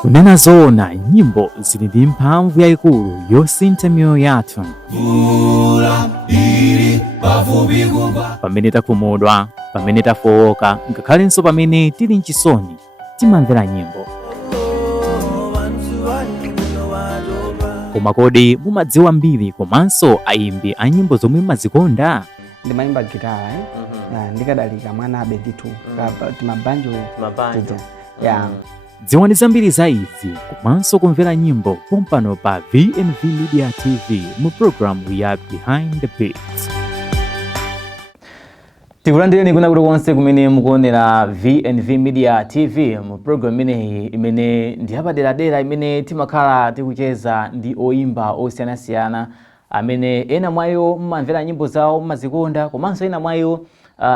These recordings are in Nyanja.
Kunena zoona, nyimbo zili ndi mphamvu yayikulu yosintha miyoyo yathu. Pamene takhumudwa, pamene tafowoka, ngakhalenso pamene tili mchisoni, timamvera nyimbo. Koma kodi mumadziwa mbiri komanso ayimbi a nyimbo zomwe mumazikonda? Ndimayimba gitara ndikadalika mwanabe ndithu timabanjo. Dziwani zambiri za izi komanso kumvera nyimbo pompano pa VNV Media TV mu programu ya Behind the Beats. Tikulandireni kuna kuti konse kumene mukuonera VNV Media TV mu programu imeneyi imene ndi yapaderadera imene timakhala tikucheza ndi oyimba osiyanasiyana amene ena mwayo mumamvera nyimbo zawo mumazikonda, komanso ena mwayo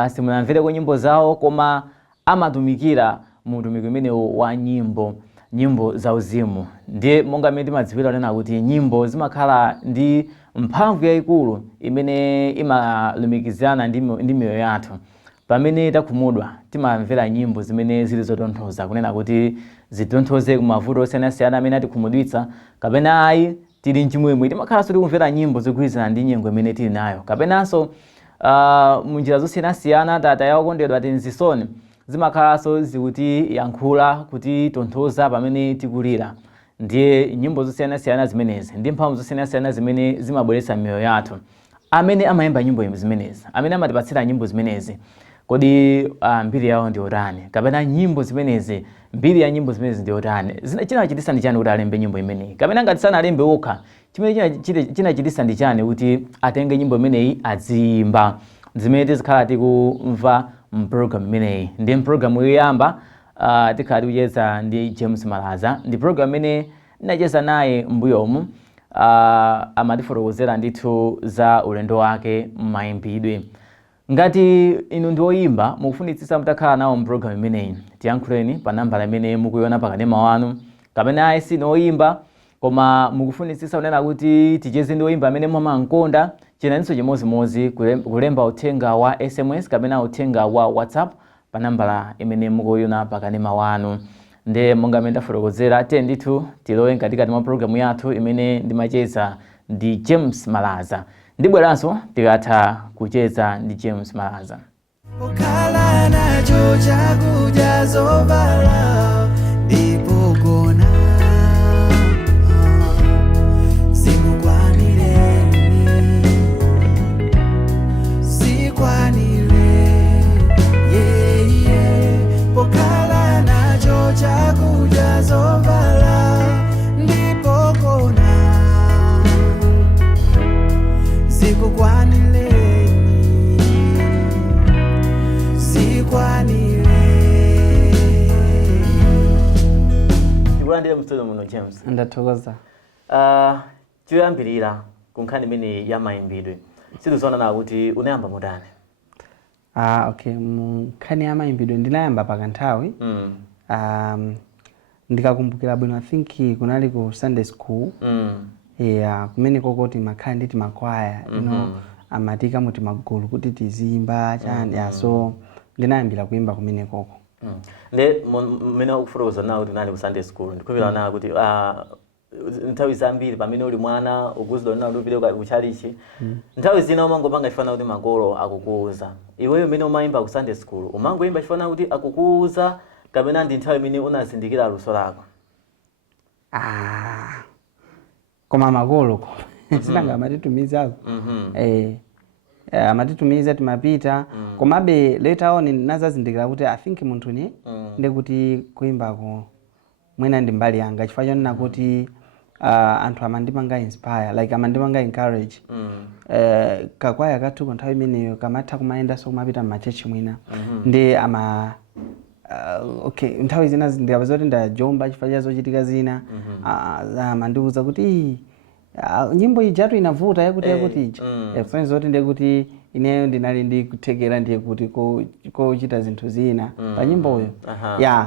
simunamvereko nyimbo zawo koma amatumikira mutumiki umenewu wa nyimbo zauzimu. Ndiye monga mmene timadziwira nena kuti nyimbo zimakhala ndi mphamvu yayikulu imene imalumikizana ndi miyoyo yathu. Pamene takhumudwa timamvera nyimbo zimene zili zotonthoza, kunena kuti zitonthoze kumavuto osiyanasiyana amene atikhumudwitsa, kapena ayi tili mchimwemwe timakhalanso tikumvera nyimbo zogwirizana ndi nyengo imene tili nayo, kapenanso munjira zosiyanasiyana tata ya okondedwa tinzisoni zimakhalanso zikuti yankhula kuti tonthoza pamene tikulira. Ndiye nyimbo zosiyanasiyana zimenezi ndi mphamvu zosiyanasiyana zimene zimabweretsa miyoyo yathu. Amene amayimba nyimbo zimenezi, amene amatipatsira nyimbo zimenezi, kodi mbiri yawo ndi otani? Kapena nyimbo zimenezi, mbiri ya nyimbo zimenezi ndi otani? Chinachititsa ndi chani kuti alembe nyimbo imeneyi? Kapena ngati sanalembe okha, chimene chinachititsa ndi chani kuti atenge nyimbo imeneyi aziyimba, zimene tizikhala tikumva mprogramu imeneyi? Ndi mprogramu yoyamba tikhala tikucheza ndi James Malaza. Ndi programu imene ndinacheza naye mbuyomu, amatifotokozera ndithu za ulendo wake m'mayimbidwe. Ngati inu ndi oyimba mukufunitsitsa mutakhala nawo mprogramu imeneyi, tiyankhuleni pa nambala imene mukuiona pakanema wanu. Kapena ayi sinu oyimba koma mukufunitsitsa kunena kuti ticheze ndi oyimba amene mumakonda, chenaninso chimozimozi kulemba uthenga wa SMS kapena uthenga wa WhatsApp pa nambala imene mukuiona pakanema wanu. Ndiye monga mmene ndafotokozera, ndithu tilowe katikati mwa programu yathu imene ndimacheza ndi James Malaza. Ndibweranso tikatha kucheza ndi James Malaza. Ukhala nacho chakudya zovala ndipogona sikwanire ukhala nacho chakudya zovala ndipogona sikwanire. Tikulandire mstudio muno James. Ndathokoza. Choyambirira kunkhani imene ya mayimbidwe, sitizoona kuti unayamba motani? Okay, nkhani ya mayimbidwe ndinayamba pakanthawi. Ndikakumbukira bwino, I think kunali ku Sunday school. Kumene kokoti makhala ndi timakwaya, amatika muti magulu kuti tizimba chani, so ndinayambira kuimba kumene koko. Nde mmene ukufotokoza nawo kuti unali ku Sunday school, ndikupira nawo kuti nthawi zambiri pamene uli mwana ukuzidwa nawo upite ku chalichi, nthawi zina umangopanga chifana kuti makolo akukuuza. Iweyo mmene umayimba ku Sunday school umangoyimba chifana kuti akukuuza, kapena ndi nthawi imene unazindikira luso lako? Koma makolo sinanga amatitumizako. Amatitumiza timapita, komabe later on nazazindikira kuti I think munthu ni ndikuti kuimbako mwina ndi mbali yanga, chifukwa chonena kuti anthu amandipanga inspire, like amandipanga encourage. Kakwaya kathu kwa nthawi imeneyo kamatha kumayenda so kumapita m'machechi mwina, ndi okay, nthawi zina ndikapaza kuti ndajomba chifukwa cha zochitika zina, amandiuza kuti nyimbo ijatu inavuta yakuti ija. Kusonyeza zoti ndiye kuti ineyo ndinali ndi kuthekera ndiye kuti kochita zinthu zina pa nyimboyo.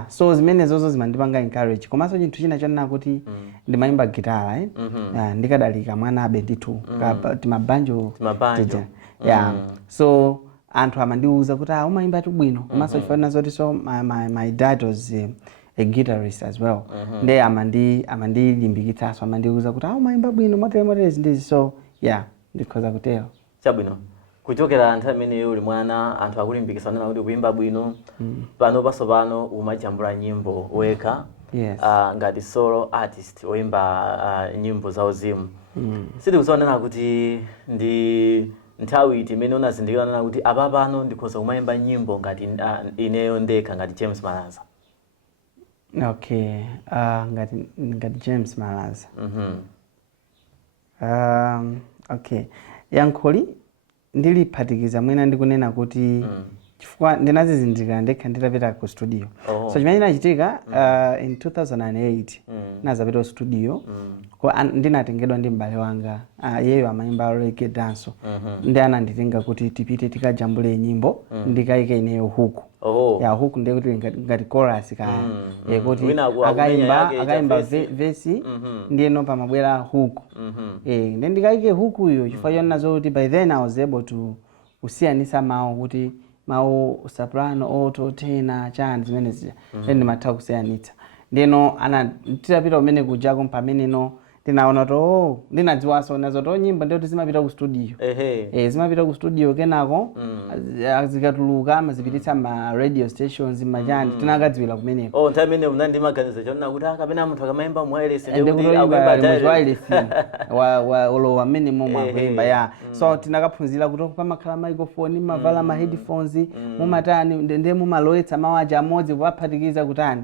So zimene zozo zimandipanga encourage. Komanso chinthu china chonena kuti ndimayimba gitara, ndikadalika mwanabe ndithu timabanjo. So anthu amandiuza kuti umayimba bwino komanso chifukwa zoti so my dad was a guitarist as well. Nde amandilimbikitsanso amandiuza kuti umayimba bwino motere ndizi, so yeah ndikhoza kutero. Chabwino kuchokera nthawi imene uli mwana anthu akulimbikitsana kuti kuyimba bwino, pano pasopano umajambula nyimbo weka. Yes. Ngati solo artist oyimba nyimbo zauzimu. Sitikuzoonana kuti ndi nthawi iti imene unazindikirana kuti apa pano ndikhoza kumayimba nyimbo ngati ineyo ndekha ngati James Malaza. Okay, ngati James Malaza. Okay, yankholi ndiliphatikiza mwina ndikunena kuti chifukwa ndinazizindikira ndekha nditapita ku studio. So chimene chinachitika in 2008 nazapita ku studio ko ndinatengedwa ndi m'bale wanga yeyo amayimba reggae dance. Ndi ananditenga kuti tipite tikajambule nyimbo ndikayike ineyo huku. Ya huku ndiye kuti ngati chorus kaya kuti akayimba verse ndiyeno pamabwera huku. Ndi ndikayike huku iyo chifukwa chonazo kuti by then I was able to kusiyanisa mawu kuti mawu soprano, alto, tenor, chant zimene zija ndimatha kusiyanitsa. Ndeno titapita kumene kujako pameneno ndinaona to ndinadziwaso nazo to nyimbo ndikuti zimapita ku studio. Zimapita ku studio kenako zikatuluka mazipititsa ma radio stations majani tinakadziwira kumeneko. Nthawi imene unandimaganiza chona kuti akapena munthu akamayimba mwireless ndikuti akuyimba wireless wa olo amene momwe akuyimba ya. So tinakaphunzira kuti pamakhala microphone mavala ma headphones mumatani ndende mumalowetsa mawu aja amodzi kuwaphatikiza kutani.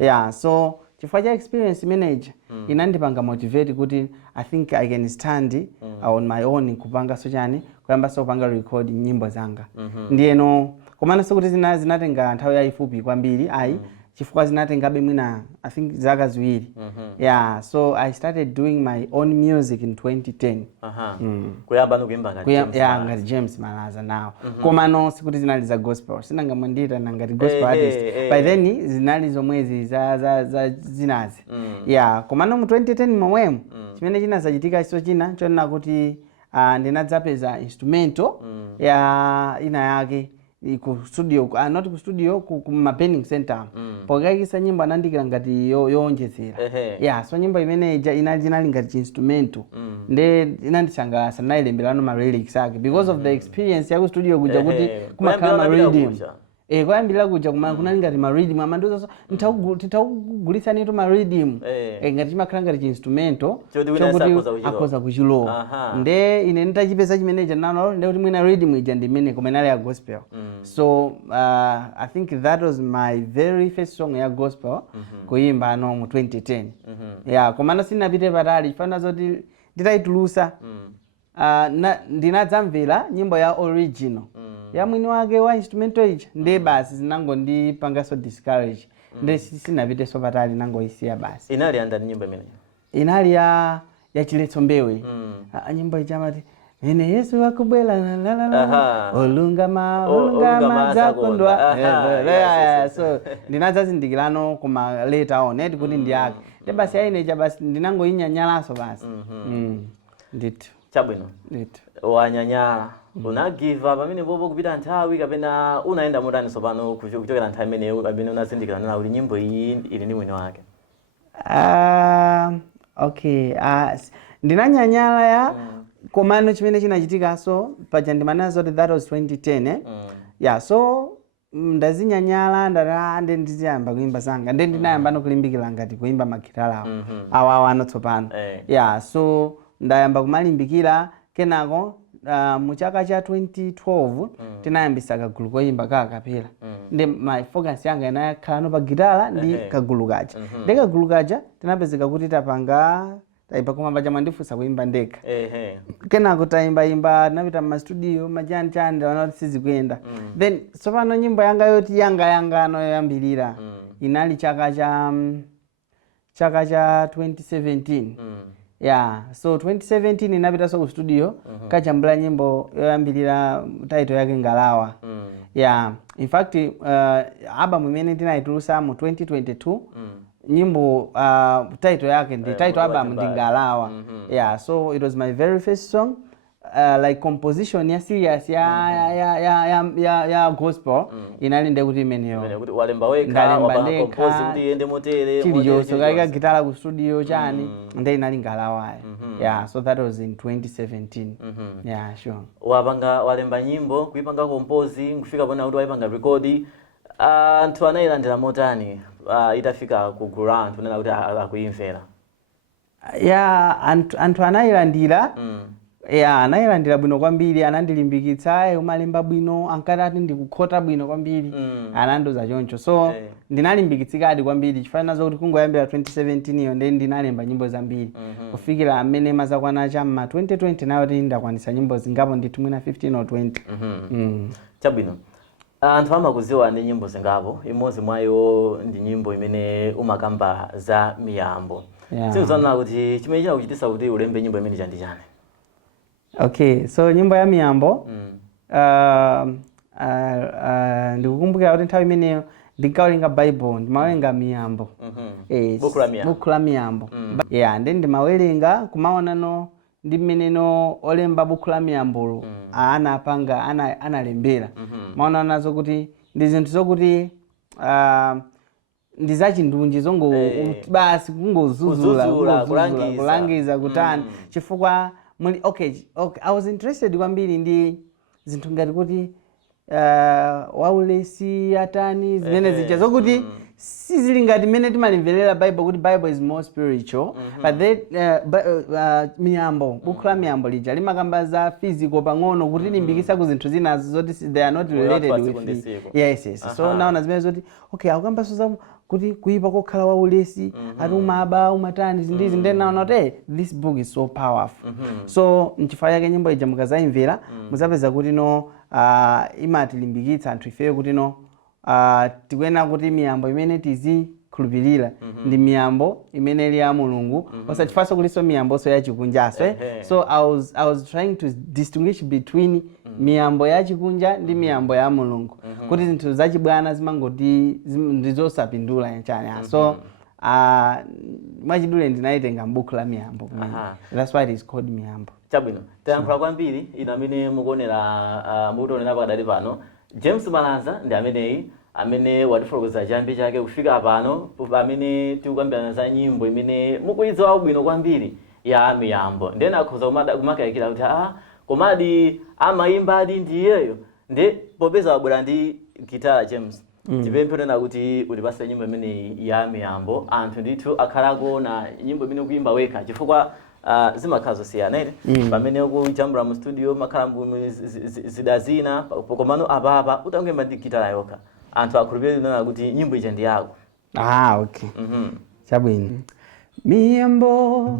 Yeah, so chifukwa cha experience manager inandipanga motivate kuti I think I can stand on my own kupanga sochani kuyamba so kupanga record nyimbo zanga. Ndiyeno komana sokuti zinatenga nthawi yayifupi kwambiri ayi chifukwa zinatengabe mwina I think zaka ziwiri. Yeah, so I started doing my own music in 2010. Kuyamba nokuyimba ngati James Malaza now. Komano sikuti zinali za gospel. Sinangamwandira ngati gospel artist. By then zinali zomwezi za zinazi. Yeah, komano mu 2010 momwemo chimene chinazachitika iso china chona kuti ndinadzapeza instrumental ya ina yake ku studio not ku studio ku mapping center. Pokaikisa nyimbo anandikira ngati yonjezera. Yeah, so nyimbo imene inali ngati instrumental nde inandichangalasa nailembelano ma lyrics ake because of the experience ya ku studio kuja kuti kumakhala ma rhythm. Kwayambira kuja kunali ngati ma rhythm amanduza so titagulitsa neto ma rhythm ngati chimakhala ngati instrumental chokuti akhoza kuchilowa. Nde ine nditachipeza chimeneja nano nde kuti mwina rhythm ija ndimene kumenali ya gospel. So I think that was my very first song ya gospel kuyimba ano mu 2010. Yeah, komano sinapite patali chifana zoti nditaitulusa ndinadzamvera nyimbo ya original ya mwini wake wa instrumental ija nde basi zinangondipanga so discourage. Nde sinapite so patali nangoisiya basi. Inali andani nyimbo imene? Inali ya Chiletso Mbewe. Nyimbo ija mati ene Yesu wakubwela olungama zakondwa. So ndinadzazindikirano kuma later on kuti ndi yake. Nde basi ayineja basi ndinangoyinyanyalaso basi. Ndithu. Chabwino. Ndithu. Wanyanyala. Una give up pamene popo kupita nthawi kapena unaenda motani sopano kuchokera nthawi imeneyo kapena unazindikirana nawo kuti nyimbo iyi ili ndi mwini wake? Okay. Ndinanyanyala ya komano chimene chinachitika so paja ndimanazo kuti that was 2010. Yeah, so ndazinyanyala ndarande ndiziyamba kuimba zanga nde ndinayamba nokulimbikira ngati kuimba magitala awa anotsopano. Yeah, so ndayamba kumalimbikira kenako mu chaka cha 2012 tinayambisa kagulu koyimba kakapela. Ndi my focus yanga inakhala pa gitala ndi kagulu kaja. Ndi kagulu kaja tinapezeka kuti tapanga taipa kumamba chama ndifusa kuimba ndeka. Kenako taimba tinapita mu studio majani chande wanoti sizikuyenda. Then sopano nyimbo yanga yoti yanga anoyambirira inali chaka cha 2017. Yeah, so 2017 inapita so ku studio kajambula nyimbo yoyambirira title yake Ngalawa. Yeah, in fact album imene tinaitulusa mu 2022 nyimbo title yake ndi title album ndi Ngalawa. Yeah, so it was my very first song like composition ya serious ya gospel inali ndi kuti imeneyo kuti walemba weka wapanga compose kuti ende motere chilichonse kaika gitara ku studio chani ndi inali Ngalawayo. Yeah, so that was in 2017. Yeah, sure. Walemba nyimbo kuipanga compose kufika pona kuti waipanga record anthu anayilandira motani itafika ku ground unena kuti akuimvera. Yeah, anthu anayilandira anayilandira bwino kwambiri, anandilimbikitsa umalemba bwino, ankati ndikukhota bwino kwambiri, anandoza choncho. So ndinalimbikitsikadi kwambiri chifana zokuti kungoyambira 2017 iyo ndi ndinalemba nyimbo zambiri kufikira amene mazakwana chamma 2020 nayo kuti ndakwanisa nyimbo zingapo ndithu mwina 15 or 20. Chabwino. Anthu amakuziwa ndi nyimbo zingapo, imodzi mwayo ndi nyimbo imene umakamba za miyambo. Sinzana kuti chimene chinakuchitisa kuti ulembe nyimbo imene chandi chani. Okay, so nyimbo ya miyambo ndikukumbukira kuti nthawi imeneyo ndinkawerenga Bible, ndimawerenga miyambo. Buku la miyambo. Yeah, ndi ndimawerenga kumaona ndi mmeneno olemba buku la miyambulo anapanga analembera. Maona nazo kuti ndi zinthu zokuti ndi zachindunji zongo basi kungozuzula kulangiza kutani chifukwa okay, I was interested kwambiri ndi zinthu ngati kuti waulesi atani zimene zija zokuti sizili ngati mene timalimverera Bible kuti Bible is more spiritual, but that miyambo, buku la miyambo lija limakamba za physical pang'ono kuti limbikisa ku zinthu zina zoti they are not related with the yes. So naona zimene zoti okay akukamba so za kuti kuipa kokhala waulesi ati umaba umatani zindizi then naona kuti this book is so powerful. So nchifukwa yake nyimbo ija mukazayimvera muzapeza kuti imatilimbikitsa anthu ifeyo kuti tikwena kuti miyambo imene tizikhulupirira ndi miyambo imene ili ya Mulungu osachifanso kuliso miyambo so ya chikunjaso. So I was trying to distinguish between miyambo ya chikunja ndi miyambo ya Mulungu kuti zinthu zachibwana zimangoti ndizosapindula chani. So mwachidule ndinayitenga m'buku la miyambo. That's why it is called miyambo. Chabwino tayankhula kwambiri ina amene mukuonera mukutionera pakadali pano. James Malanza ndi amene watifotokoza chiyambi chake kufika pano amene tikukambirana za nyimbo imene mukuyidziwa bwino kwambiri ya miyambo. Ndena akhoza kumakayikira kuti komadi amayimba adi ndiyeyo ndi popeza wabwera ndi gitara James. Tipemphe tena kuti utipase nyimbo imene ya miyambo anthu ndithu akhalako na nyimbo imene kuyimba weka chifukwa zimakhala zosiyana pamene ukujambula mu studio makhala zidazina komano apapa utangoyimba ndi gitara yokha anthu akhulupirira kuti nyimbo ija ndi yako. Okay. Chabwino. Miyambo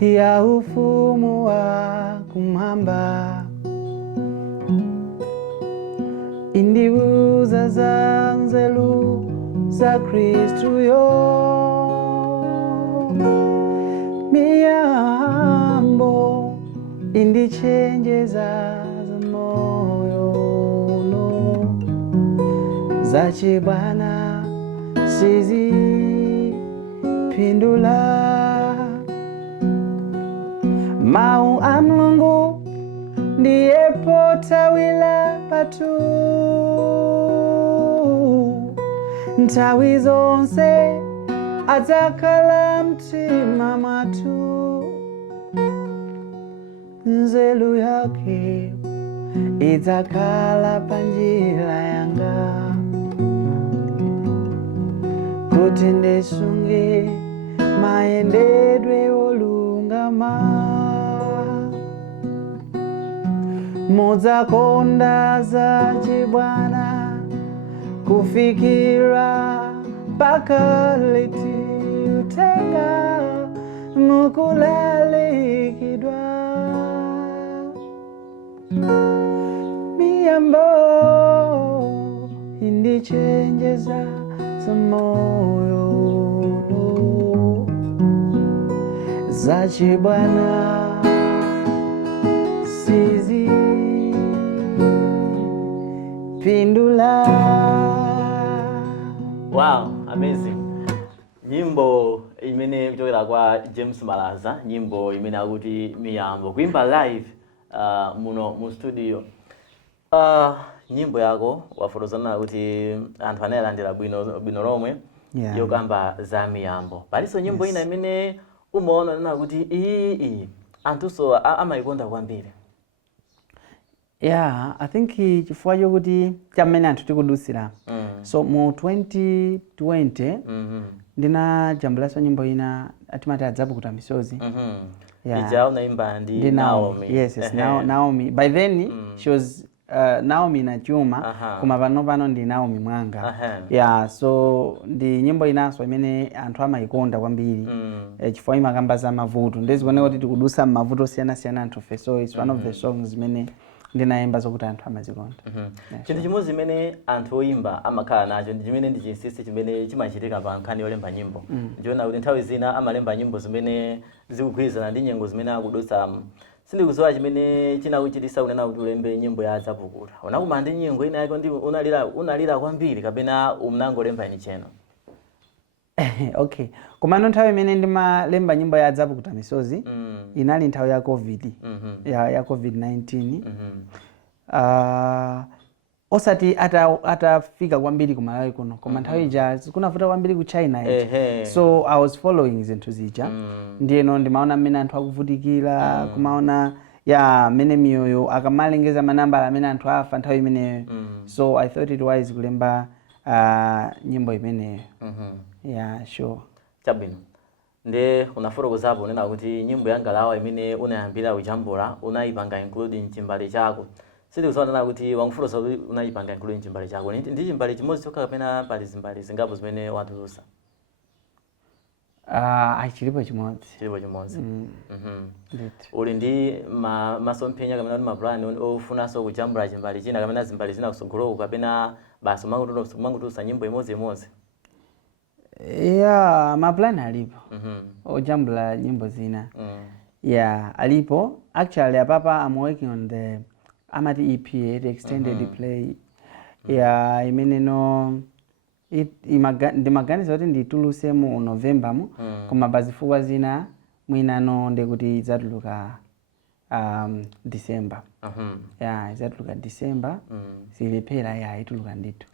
ya ufumu wa kumwamba indibuza za nzelu za Kristu yo. Miyambo indichenjeza za moyo no za chibwana sizi pindula mau a Mulungu ndiye potawila patu nthawi zonse adzakhala mtima mwathu nzelu yake idzakhala panjira yanga kuti ndisunge mayendedwe olungama mudzakonda za chibwana kufikira mpaka liti utenga mukulalikidwa. Miyambo indichenjeza za moyo no za chibwana sizi pindula. Wow, amazing. Nyimbo imene kuchokera kwa James Malaza, nyimbo imene akuti Miyambo, kuimba live muno mu studio. Nyimbo yako wafotokozana kuti anthu anayilandira bwino lomwe yokamba za miyambo. Palinso nyimbo ina imene umaona nena kuti iyi anthuso amayikonda kwambiri. Yeah, I think chifukwa chokuti chamene anthu tikudusira. So mu 2020 ndinajambulanso nyimbo ina atimati adzapukuta misozi. Ija unaimba ndi Naomi. Yes, Naomi. By then she was Naomi na Chuma, koma pano ndi Naomi Mwanga. Yeah, so ndi nyimbo inaso imene anthu amayikonda kwambiri. Chifukwa imakamba za mavuto. Ndezikuona kuti tikudusa mavuto osiyana anthu fe, so it's one of the songs imene ndinayimba zokuti anthu amazikonda. Chinthu chimodzi imene anthu oyimba amakhala nacho ndi chimene ndi chinsinsi chimene chimachitika pa nkhani yolemba nyimbo. Ndiona kuti nthawi zina amalemba nyimbo zimene zikugwirizana ndi nyengo zimene akudutsa. Sindikudziwa chimene chinakuchititsa kunena kuti ulembe nyimbo ya adzapukuta. Unakumana ndi nyengo ina yake ndi unalira kwambiri kapena unangolemba ini cheno? Okay. Komano nthawi imene ndimalemba nyimbo ya adzapukuta misozi inali nthawi ya COVID. Ya COVID-19. Osati atafika kwambiri ku Malawi kuno. Koma nthawi ija kunavuta kwambiri ku China. So I was following zinthu zija. Ndiyeno ndimaona mmene anthu akuvutikira, kumaona mene miyoyo akamalengeza manambala amene anthu afa nthawi imeneyo. So I thought it wise kulemba nyimbo imeneyo. Yeah, sure. Chabwino. Nde unafotokozapo nena kuti nyimbo ya Ngalawa imene unayambira kujambula unayipanga including chimbali chako. Sindikudziwa nena kuti wangufotokoza kuti unayipanga including chimbali chako. Ndi chimbali chimodzi chokha kapena pali zimbali zingapo zimene watulusa? Chilipo chimodzi. Chilipo chimodzi. Uli ndi masomphenya kapena kuti mapulani ofunanso kujambula chimbali china kapena zimbali zina kusogoloko kapena basi mangutulusa nyimbo imodzi? Yeah, mapulani alipo. Ojambula nyimbo zina. Yeah, alipo. Actually, apapa I'm working on the Amati EP, the extended play. Yeah, imene no ndimaganiza kuti ndituluse mu November mu koma bazifukwa zina mwina no ndekuti idzatuluka December. Yeah, idzatuluka December. Silephera ituluka ndithu.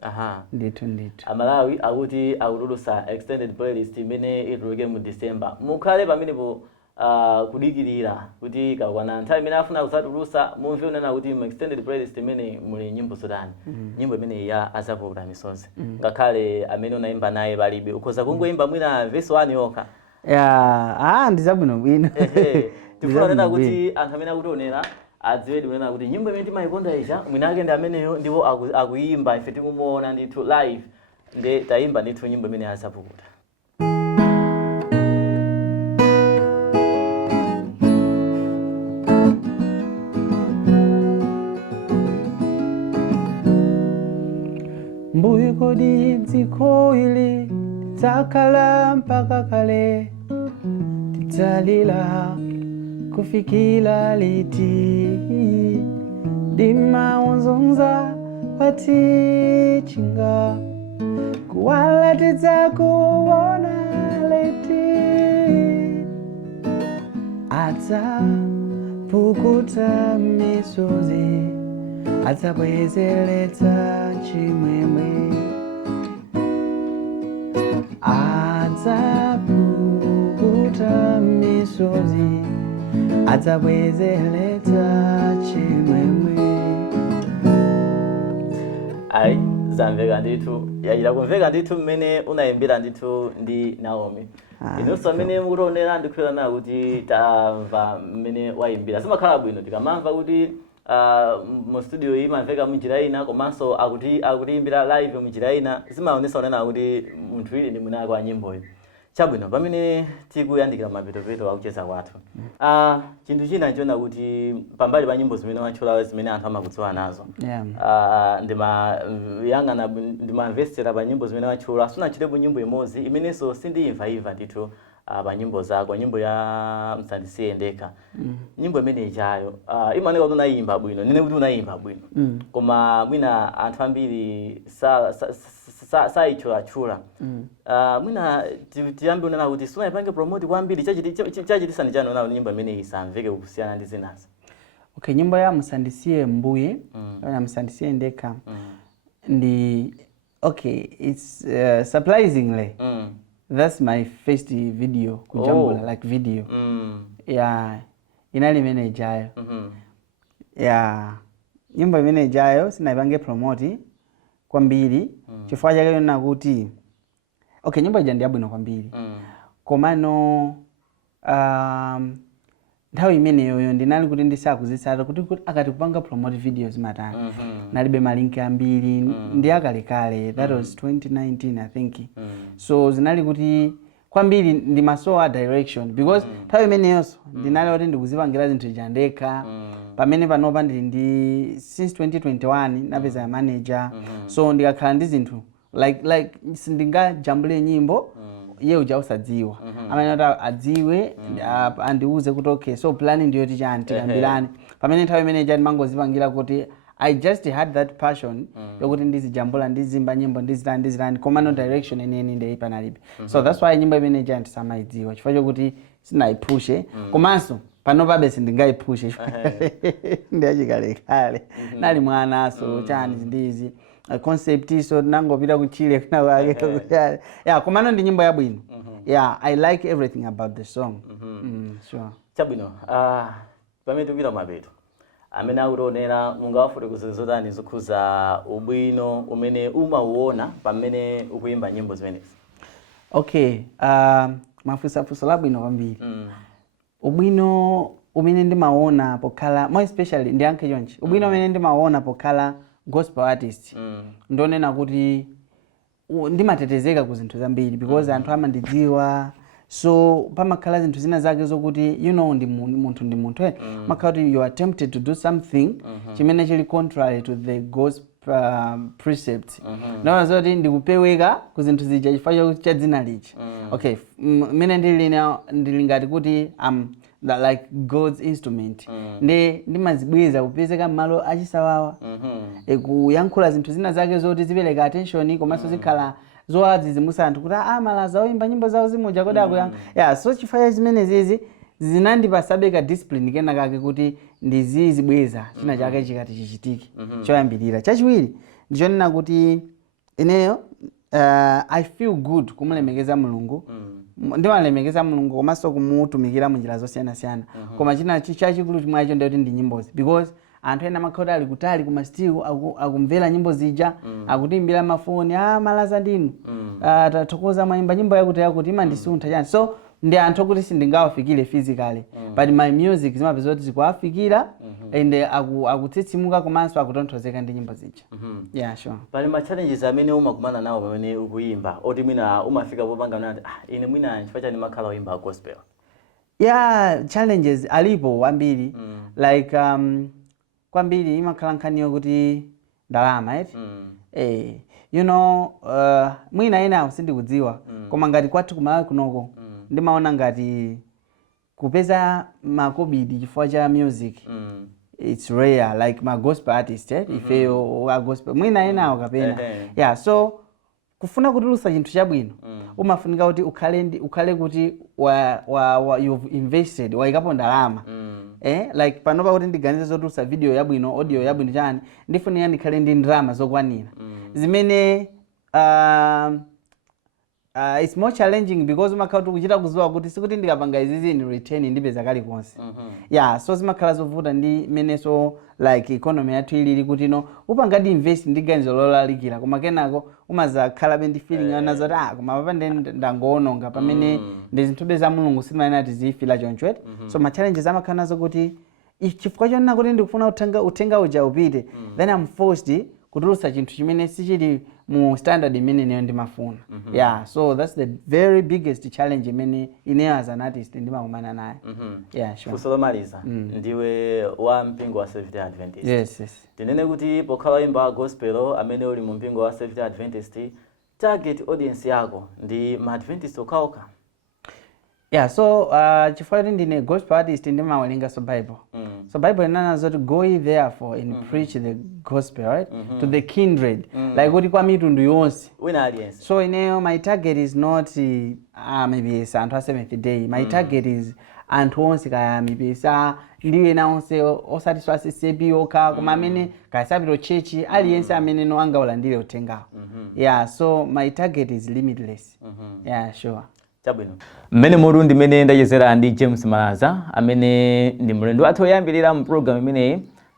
Ndithu. Amalawi akuti akutulusa extended playlist imene ituluke mu December. Mukhale pamenepo kudikirira kuti kakwana nthawi imene afuna kudzatulusa mumve unena kuti mu extended playlist imene muli nyimbo zotani. Nyimbo imene ya adzapukuta misozi. Ngakhale amene unayimba naye palibe ukhoza kungoyimba mwina verse 1 yokha. Yeah, ndizabwino bwino. Tifuna nena kuti anthu amene akutionera adziwedi unena kuti nyimbo imene timayikonda ija mwinake ndi ameneyo ndipo akuyimba ife tikumuona ndithu live. Nde tayimba ndithu nyimbo imene ya adzapukuta. Mbuye kodi dziko ili lidzakhala mpaka kale, tidzalira kufikira liti, ndimaunzunza patichinga, kuwala tidzakuona liti, adzapukuta misozi, adzabwezeretsa chimwemwe, adzapukuta misozi, adzabwezeretsa chimwemwe. Ayi, zamveka ndithu. Yachita kumveka ndithu mmene unayimbira ndithu ndi Naomi. Inonso amene mukutionera ndikukhulupirira nawo kuti tamva mmene wayimbira. Zimakhala bwino tikamamva kuti mu studio imamveka munjira ina komanso akutiyimbira live munjira ina zimaonesa unena kuti munthu ili ndi mwina kwa nyimboyo. Chabwino pamene tikuyandikira mapetopeto akucheza kwathu. Chinthu china nchiona kuti pambali pa nyimbo zimene watchula zimene anthu amakudziwa nazo. Ndimamvetsera pa nyimbo zimene watchula sunachitepo nyimbo imodzi imenenso sindiyimva ndithu pa nyimbo zako, nyimbo ya Msandisiye Ndekha. Nyimbo imene ichayo imaoneka kuti unayimba bwino, nene kuti unayimba bwino. Koma mwina anthu ambiri saichulachula. Mwina tiyambi unena kuti suna ipange promote kwambiri chachitisa ndi chani unawo nyimbo imene isamveke kusiyana ndi zinazo. Okay, nyimbo ya Musandisiye Mbuye, na Musandisiye Ndekha. Okay, it's surprisingly that's my first video kujambula, like video. Yeah, inali imene ijayo. Yeah, nyimbo imene ijayo sinaipange promote kwambiri. Chifukwa chake na kuti okay, nyimbo ija ndi yabwino kwambiri. Komano nthawi imene yoyo ndinali kuti ndisakuzitsata kuti akati kupanga promote videos matani. Nalibe malinki ambiri, ndi akalekale, that was 2019 I think. So zinali kuti kwambiri ndi masowa direction because nthawi imene yonso ndinali kuti ndikuzipangira zinthu ndekha. Pamene panopa ndi since 2021 napeza manager. So ndikakhala ndi zinthu like sindingajambule nyimbo ye uja usadziwa. Amene adziwe andiuze kuti okay, so planning ndiyo tichani tikambirane. Pamene nthawi imene ija ndimangozipangira kuti I just had that passion yokuti ndizijambula ndizimba nyimbo ndizitani koma no direction eneni ndi panalibe. So that's why nyimbo imene ija ndisamaidziwa chifukwa chokuti sinaipushe komanso panopa bese ndingaipushe ndiyachikalekale nali mwana so chani ndizi concept so nangopita kuchile kuna wake. Yeah, komano ndi nyimbo yabwino. Yeah, I like everything about the song. Sure. Chabwino, pamene tupita mapeto amene akutionera mungawafute kuzozotani zokhuza ubwino umene umauona pamene ukuyimba nyimbo zimenezi. Okay, mafusafuso labwino kwambiri. Ubwino umene ndimaona pokhala more especially ndi anke chonchi. Ubwino umene ndimaona pokhala gospel artist. Ndonena kuti ndimatetezeka ku zinthu zambiri because anthu amandidziwa. So pamakhala zinthu zina zake zokuti ndi munthu makhala kuti you are tempted to do something chimene chili contrary to the gospel precepts. Naona zoti ndikupeweka ku zinthu zija chifukwa cha dzina lichi. Okay, mene ndili ngati kuti like God's instrument. Ndimazibweza kupezeka malo achisawawa. Kuyankhula zinthu zina zake zoti zipereka attention komanso zikhala zowadzidzimutsa anthu kuti malaza oyimba nyimbo zawo zimuja kodi akuyankha. Yeah, so chifukwa zimene zizi zinandipasabe ka discipline kena kake kuti ndizizibweza china chake chikati chichitike. Choyambirira. Chachiwiri ndichonena kuti ineyo I feel good kumulemekeza Mulungu. Ndimalemekeza Mulungu komanso kumutumikira munjira zosiyana-siyana. Koma china chachikulu chimwacho ndi kuti ndi nyimbozi because anthu ena makhala ali kutali kuma studio akumvera nyimbo zija akutimbira mafoni malaza ndinu tathokoza mwayimba nyimbo yakuti imandisuntha chani. So ndi anthu kuti sindingawafikire physically but my music zimapeza kuti zikuwafikira and akutsitsimuka komanso akutonthozeka ndi nyimbo zija. Yeah, sure. Pali ma challenges amene umakumana nawo pamene ukuyimba oti mwina umafika popanga nati ine mwina chifukwa chani makhala oyimba gospel. Yeah, challenges alipo ambiri like kwambiri imakhala nkhaniyo kuti ndalama mwina ena sindikudziwa koma ngati kwathu kumalawi kunoko ndimaona ngati kupeza makobidi chifukwa cha music it's rare like ma gospel artist ifeyo wa gospel mwina ena kapena. Yeah, so kufuna kutulusa chinthu chabwino umafunika kuti ukhale kuti you've invested waikapo ndalama. Like panopa kuti ndiganize zotulusa video yabwino audio yabwino chani ndifunika ndikhale ndi ndalama zokwanira zimene it's more challenging because umakhala kuchita kuziwa kuti sikuti ndikapanga izizi ni return ndipeza kali konse. Yeah, so zimakhala zovuta ndi meneso like economy yathu ilili kuti upangadi invest ndiganizo lolalikira koma kenako umazakhala bendi feeling anazo koma papa ndangoononga pamene ndi zinthu za Mulungu simayenera tizifila choncho. So ma challenges amakhala nazo kuti chifukwa chonena kuti ndikufuna utenga uja upite then I'm forced kutulusa chinthu chimene sichili mu standard imene neyo ndimafuna. Yeah, so that's the very biggest challenge imene ineyo as an artist ndimakumana nayo. Yeah, sure. Kusolomaliza ndiwe wa mpingo wa Seventh Day Adventist. Yes. Tinene kuti pokhala oyimba gospel amene uli mu mpingo wa Seventh Day Adventist target audience yako ndi ma Adventist okhaokha. Yeah, so chifukwa kuti ndine gospel artist ndimawerenga so Bible. So Bible inana zoti go ye therefore and preach the gospel, right? To the kindred. Like kuti kwa mitundu yonse. Wina audience. So my target is not maybe anthu a Seventh Day. My target is anthu onse kaya maybe ndiye na onse osatiswa CCB okha koma amene kayasapita church aliyense amene no angaulandire uthengawo. Yeah, so my target is limitless. Yeah, sure. Chabwino. Mmene mutu ndimene ndachezera ndi James Malaza amene ndi mlendo wathu oyambirira mu program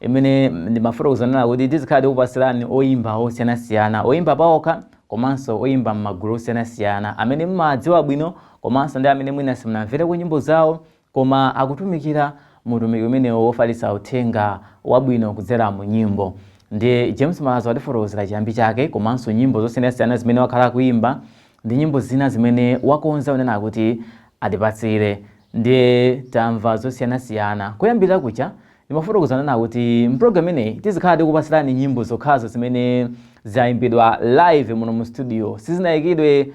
imene ndimafotokozana kuti tizikhala kupasirani oyimba osiyanasiyana, oyimba paokha komanso oyimba m'magulu osiyanasiyana amene mmadziwa bwino komanso ndi amene mwina simunamvere ku nyimbo zawo koma akutumikira mutumiki umene wofalitsa uthenga wabwino kudzera mu nyimbo. Ndi James Malaza watifotokozera chiyambi chake komanso nyimbo zosiyanasiyana zimene wakhala kuimba ndi nyimbo zina zimene wakonza unena kuti atipatsire. Ndiye tamva zosiyanasiyana kuyambira kucha ndimafotokozana kuti mprogram ineyi tizikhala tikupasirani nyimbo zokhazo zimene zayimbidwa live muno mu studio, sizinayikidwe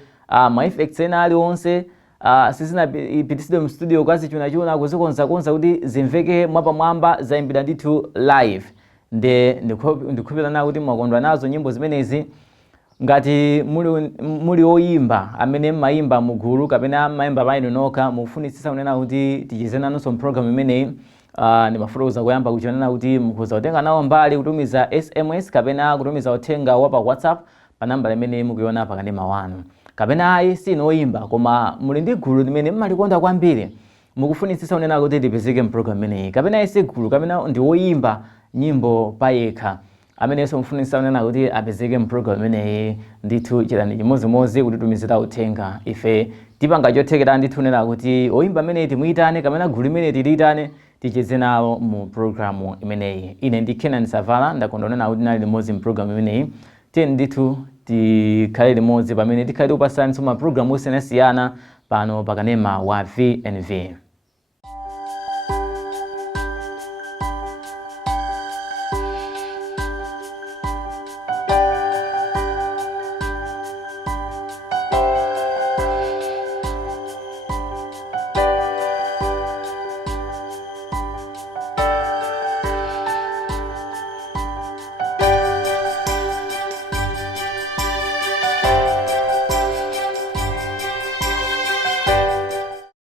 ma effects ena aliwonse, sizinapitisidwe mu studio kazichunachuna kuzikonza kuti zimveke mwapamwamba, zayimbidwa ndithu live. Ndikukhulupirira kuti mwakondwa nazo nyimbo zimenezi. Ngati muli oyimba amene mmayimba mugulu kapena mmayimba painu nokha mufunitsitsa kunena kuti ticheze nanonso program imeneyi, ndimafotokoza kuyamba kuchonena kuti mukhoza kutenga nawo mbali kutumiza SMS kapena kutumiza uthenga wa pa WhatsApp pa namba imene mukuiona pakanema wanu. Kapena ayi sino oyimba koma muli ndi gulu limene mmalikonda kwambiri mukufunitsitsa kunena kuti tipezeke program imeneyi, kapena isi gulu kapena ndi oyimba nyimbo payekha amene yeso mfunitsitsa kunena kuti apezeke program imeneyi, ndithu chitani chimodzimodzi kutitumizira uthenga. Ife tipanga chothekera ndithu nena kuti oyimba amene timuyitane kapena gulu limene tiliyitane ticheze nawo mu programu imeneyi. Ine ndi Kenan Savala ndakondwa nena kuti nali limodzi mu program imeneyi. Tiyeni ndithu tikhale limodzi pamene tikhale tikupasirani ma program osiyanasiyana pano pakanema wa VNV.